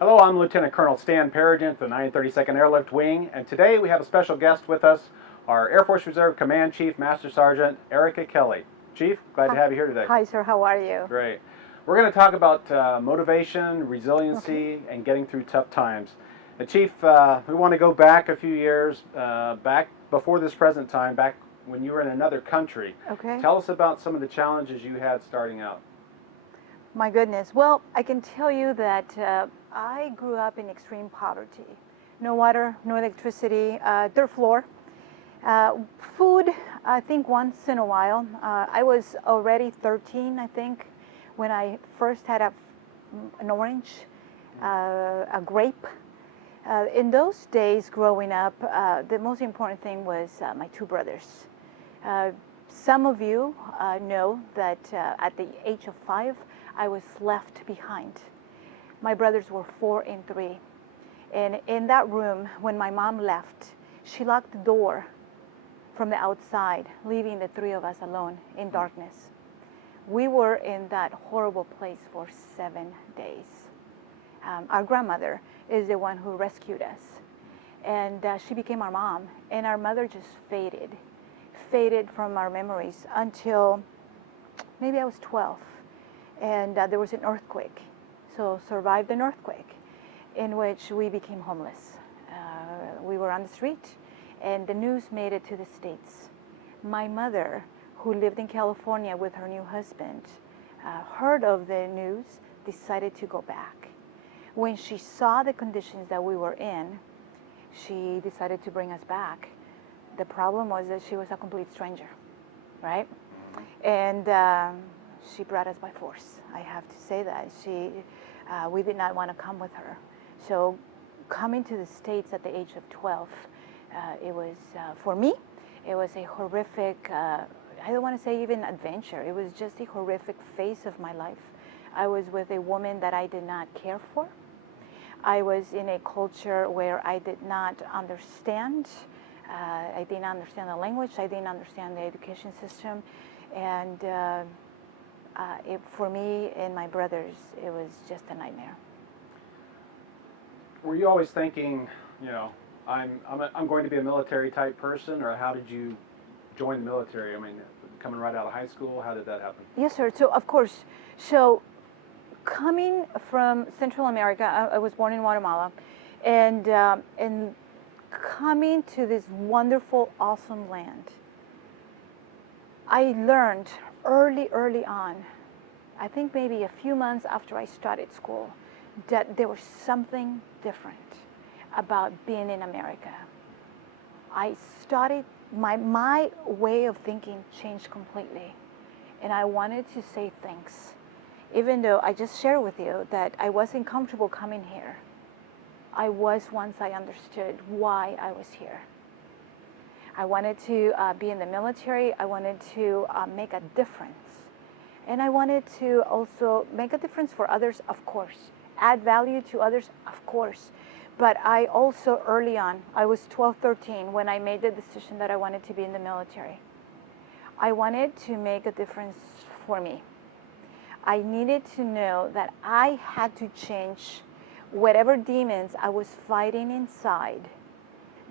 Hello, I'm Lieutenant Colonel Stan Paregien, the 932nd Airlift Wing, and today we have a special guest with us, our Air Force Reserve Command Chief, Master Sergeant Ericka Kelly. Chief, glad to have you here today. Hi, sir. How are you? Great. We're going to talk about motivation, resiliency, and getting through tough times. And Chief, we want to go back a few years, back before this present time, back when you were in another country. Okay. Tell us about some of the challenges you had starting out. My goodness. Well, I can tell you that I grew up in extreme poverty. No water, no electricity, dirt floor. Food, I think once in a while. I was already 13, I think, when I first had an orange, a grape. In those days growing up, the most important thing was my two brothers. Some of you know that at the age of 5, I was left behind. My brothers were 4 and 3. And in that room, when my mom left, she locked the door from the outside, leaving the 3 of us alone in darkness. We were in that horrible place for 7 days. Our grandmother is the one who rescued us. And she became our mom. And our mother just faded from our memories until maybe I was 12. And there was an earthquake. So survived an earthquake in which we became homeless. We were on the street, and the news made it to the States. My mother, who lived in California with her new husband, heard of the news, decided to go back. When she saw the conditions that we were in, she decided to bring us back. The problem was that she was a complete stranger, right? And she brought us by force. I have to say that. We did not want to come with her. So coming to the States at the age of 12, it was, for me, it was a horrific, I don't want to say even adventure. It was just a horrific phase of my life. I was with a woman that I did not care for. I was in a culture where I did not understand. I didn't understand the language. I didn't understand the education system. And for me and my brothers, it was just a nightmare. Were you always thinking, I'm going to be a military type person, or how did you join the military? I mean, coming right out of high school, how did that happen? Yes, sir. So of course, so coming from Central America, I was born in Guatemala, and coming to this wonderful, awesome land, I learned early on, I think maybe a few months after I started school, that there was something different about being in America. I started, my way of thinking changed completely. And I wanted to say thanks. Even though I just shared with you that I wasn't comfortable coming here, I was once I understood why I was here. I wanted to be in the military. I wanted to make a difference. And I wanted to also make a difference for others, of course. Add value to others, of course. But I also, early on, I was 12, 13, when I made the decision that I wanted to be in the military. I wanted to make a difference for me. I needed to know that I had to change whatever demons I was fighting inside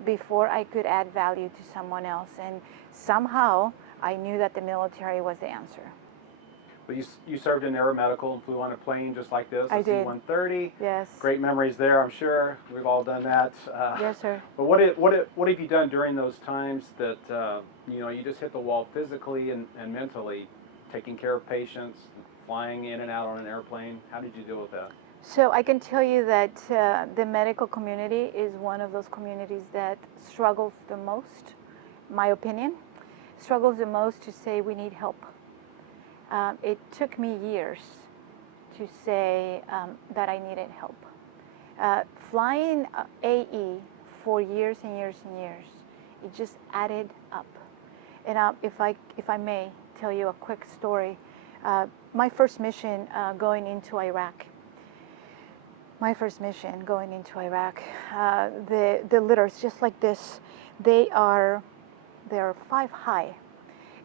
before I could add value to someone else. And somehow, I knew that the military was the answer. Well, you served in aeromedical and flew on a plane just like this, I a did. C-130. Yes. Great memories there, I'm sure. We've all done that. Yes, sir. But what have you done during those times that you just hit the wall physically and mentally, taking care of patients, flying in and out on an airplane? How did you deal with that? So I can tell you that the medical community is one of those communities that struggles the most, my opinion, struggles the most to say we need help. It took me years to say that I needed help. Flying AE for years and years and years, it just added up. And if I may tell you a quick story, my first mission going into Iraq. The litters, just like this, they're 5 high.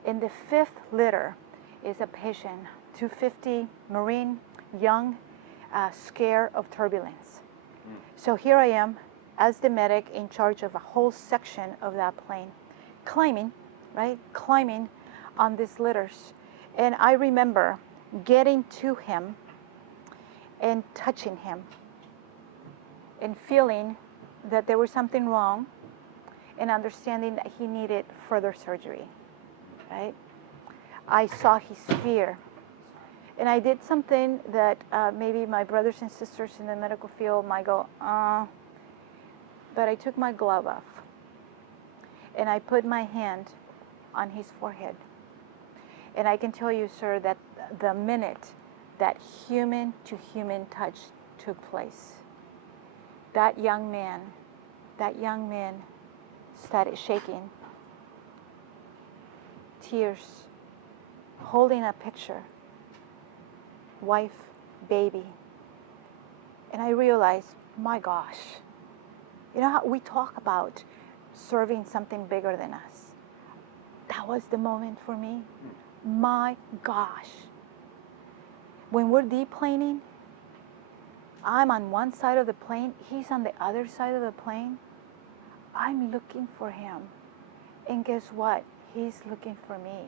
In the 5th litter is a patient, 250, Marine, young, scared of turbulence. So here I am as the medic in charge of a whole section of that plane, climbing, right? Climbing on these litters. And I remember getting to him and touching him and feeling that there was something wrong and understanding that he needed further surgery, right? I saw his fear. And I did something that maybe my brothers and sisters in the medical field might go, but I took my glove off and I put my hand on his forehead. And I can tell you, sir, that the minute that human to human touch took place, that young man started shaking, tears, holding a picture, wife, baby. And I realized, my gosh, you know how we talk about serving something bigger than us? That was the moment for me. My gosh. When we're deplaning, I'm on one side of the plane, he's on the other side of the plane. I'm looking for him. And guess what? He's looking for me.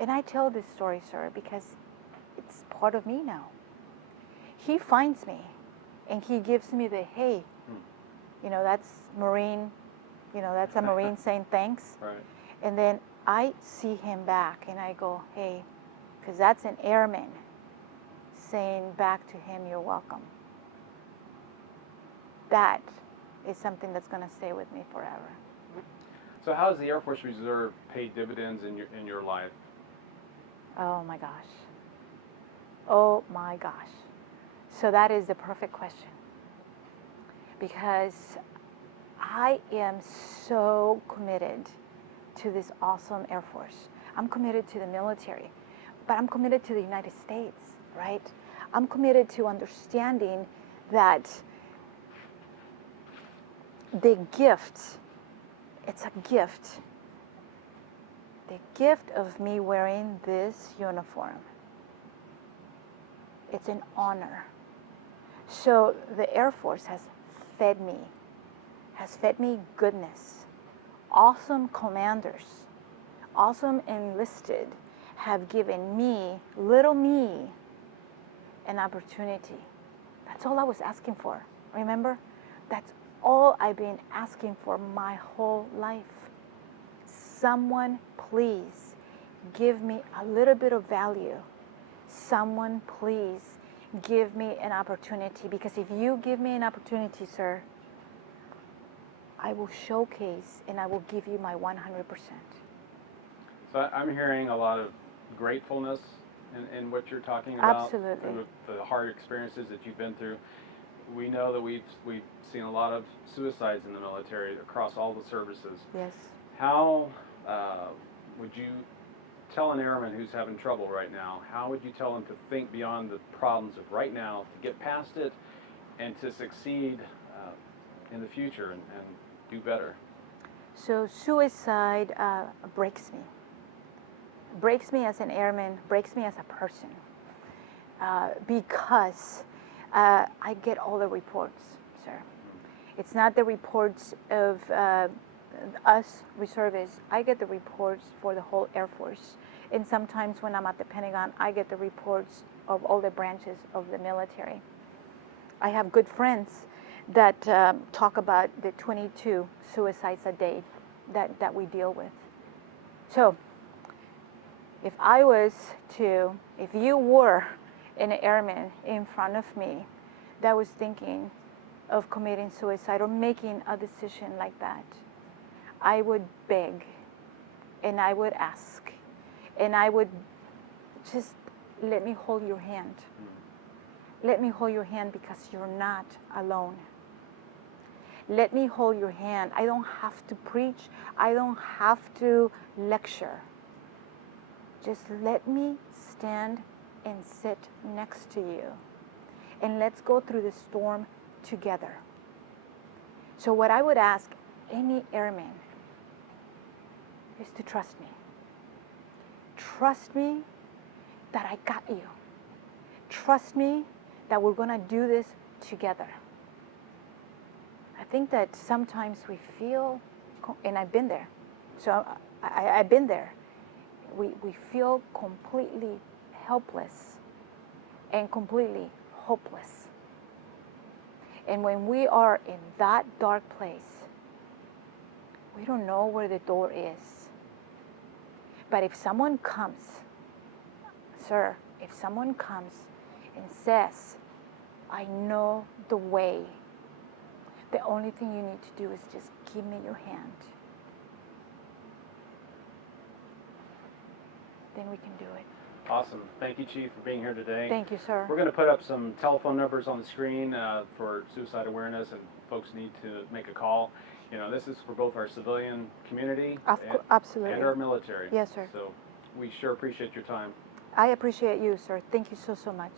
And I tell this story, sir, because it's part of me now. He finds me and he gives me the, hey, you know, that's Marine, you know, that's a Marine saying thanks. Right. And then I see him back and I go, hey, because that's an airman saying back to him, you're welcome. That is something that's going to stay with me forever. So how has the Air Force Reserve paid dividends in your life? Oh my gosh. Oh my gosh. So that is the perfect question. Because I am so committed to this awesome Air Force. I'm committed to the military, but I'm committed to the United States, right? I'm committed to understanding that the gift, it's a gift. The gift of me wearing this uniform, it's an honor. So the Air Force has fed me goodness. Awesome commanders, awesome enlisted have given me, little me, an opportunity. That's all I was asking for, remember? That's all I've been asking for my whole life. Someone please give me a little bit of value. Someone please give me an opportunity, because if you give me an opportunity, sir, I will showcase and I will give you my 100%. So I'm hearing a lot of gratefulness in what you're talking about. Absolutely. And the hard experiences that you've been through. We know that we've seen a lot of suicides in the military across all the services. Yes. How would you tell an airman who's having trouble right now, how would you tell him to think beyond the problems of right now, to get past it, and to succeed in the future and do better? So suicide breaks me. Breaks me as an airman, breaks me as a person. Because I get all the reports, sir. It's not the reports of us reservists. I get the reports for the whole Air Force. And sometimes when I'm at the Pentagon, I get the reports of all the branches of the military. I have good friends that talk about the 22 suicides a day that we deal with. So if you were an airman in front of me that was thinking of committing suicide or making a decision like that, I would beg and I would ask and I would just let me hold your hand. Let me hold your hand, because you're not alone. Let me hold your hand. I don't have to preach. I don't have to lecture. Just let me stand and sit next to you. And let's go through the storm together. So what I would ask any airman is to trust me. Trust me that I got you. Trust me that we're going to do this together. I think that sometimes we feel, and I've been there, so I've been there, we feel completely helpless and completely hopeless. And when we are in that dark place, we don't know where the door is. But if someone comes, sir, if someone comes and says, I know the way, the only thing you need to do is just give me your hand. Then we can do it. Awesome. Thank you, Chief, for being here today. Thank you, sir. We're going to put up some telephone numbers on the screen for suicide awareness, and folks need to make a call. You know, this is for both our civilian community Absolutely. and our military. Yes, sir. So we sure appreciate your time. I appreciate you, sir. Thank you so, so much.